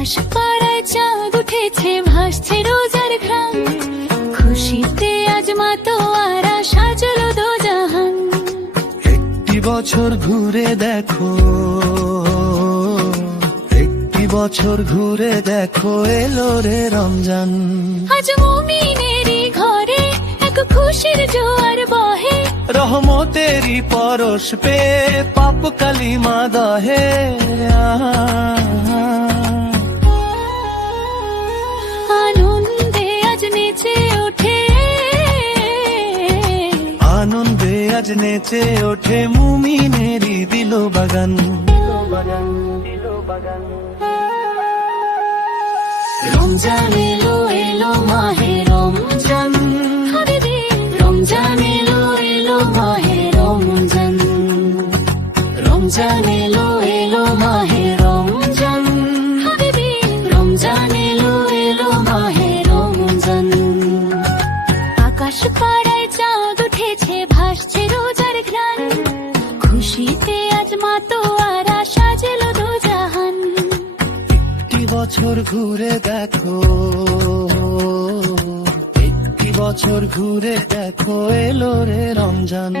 আকাশ পাড়ায় চাঁদ উঠেছে, ভাসছে রোজার ঘ্রাণ, খুশিতে আজ মাতোয়ারা সাজলো দোজাহান। একটি বছর ঘুরে দেখো, একটি বছর ঘুরে দেখো, এলো রে রমজান। আজ মুমিনেরই ঘরে এক খুশির জোয়ার বহে, রহমতেরই পরশ পে পাপ কালিমা দহে। আনন্দে আজ নেচে ওঠে, আনন্দে আজ নেচে ওঠে, মুমিনেরই দিল বাগান। রমজান এলো এলো মাহে রমজান, হাবিবি রমজান এলো এলো মাহে রমজান। রমজান এলো এলো মাহে রমজান, হাবিবি রমজান এলো এলো মাহে রমজান। আকাশ পাড়ায় চাঁদ উঠেছে, ভাসছে রোজার ঘ্রাণ, খুশিতে আজ মাতোয়ারা সাজলো দোজাহান। একটি বছর ঘুরে দেখো, একটি বছর ঘুরে দেখো, এলো রে রমজান।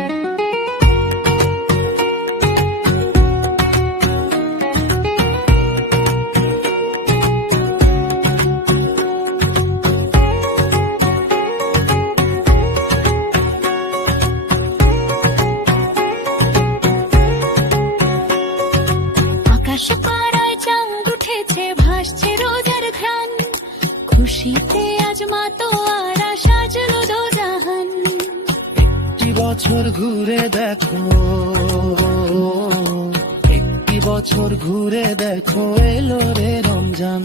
আকাশ পাড়ায় চাঁদ উঠেছে, ভাসছে রোজার ঘ্রাণ, খুশিতে আজ মাতোয়ারা সাজলো দোজাহান। একটি বছর ঘুরে দেখো, একটি বছর ঘুরে দেখো, এলো রে রমজান।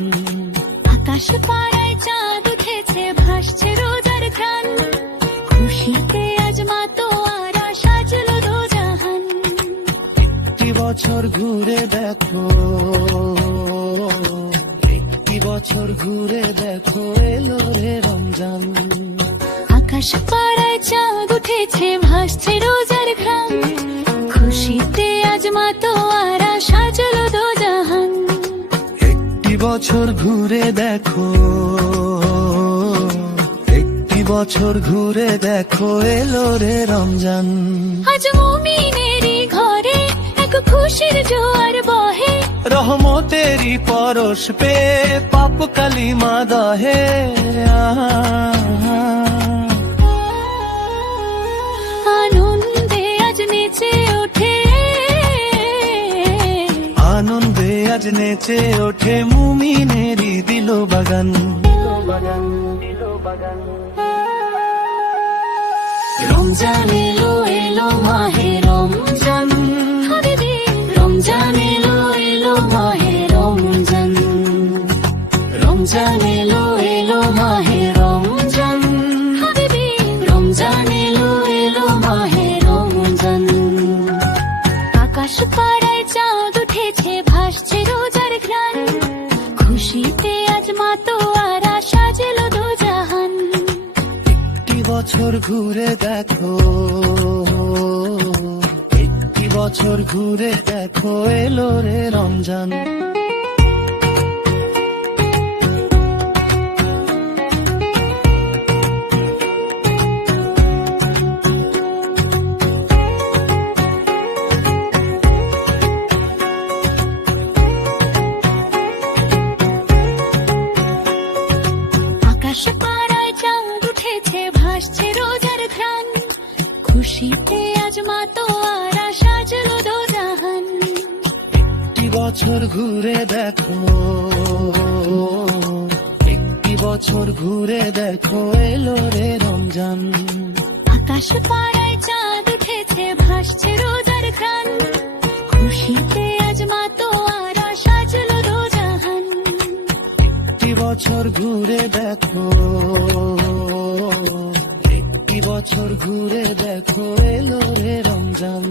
আকাশ পাড়ায় চাঁদ উঠেছে, ভাসছে রোজার ঘ্রাণ, খুশিতে আজ মাতোয়ারা সাজলো দোজাহান। একটি বছর ঘুরে দেখো, একটি বছর ঘুরে দেখো, এলো রে রমজান। আকাশ পাড়ায় চাঁদ উঠেছে, ভাসছে রোজার ঘ্রাণ, খুশিতে আজ মাতোয়ারা সাজলো দোজাহান। একটি বছর ঘুরে দেখো, একটি বছর ঘুরে দেখো, এলো রে রমজান। আজ মুমিনেরই ঘরে এক খুশির জোয়ার বহে, রহমতেরই পরশ পে পাপ কালিমা দহে। আনন্দে আজ নেচে ওঠে, আনন্দে আজ নেচে ওঠে, মুমিনেরই দিল বাগান। রমজান এলো এলো মাহে রমজান, হাবিবি রমজান এলো এলো মাহে রমজান। রমজান এলো এলো মাহে রমজান, হাবিবি রমজান এলো এলো মাহে রমজান। আকাশ পাড়ায় চাঁদ উঠেছে, ভাসছে রোজার ঘ্রাণ, খুশিতে আজ মাতোয়ারা সাজলো দোজাহান। একটি বছর ঘুরে দেখো, একটি বছর ঘুরে দেখো, এলো রে রমজান। আকাশ পাড়ায় চাঁদ উঠেছে, ভাসছে রোজার ঘ্রাণ, খুশিতে আজ মাতোয়ারা সাজলো দোজাহান। একটি বছর ঘুরে দেখো, একটি বছর ঘুরে দেখো, এলো রে রমজান। আকাশ পাড়ায় চাঁদ উঠেছে, ভাসছে রোজার ঘ্রাণ, খুশিতে আজ মাতোয়ারা সাজলো দোজাহান। একটি বছর ঘুরে দেখো, একটি বছর ঘুরে দেখো, এলো রে রমজান।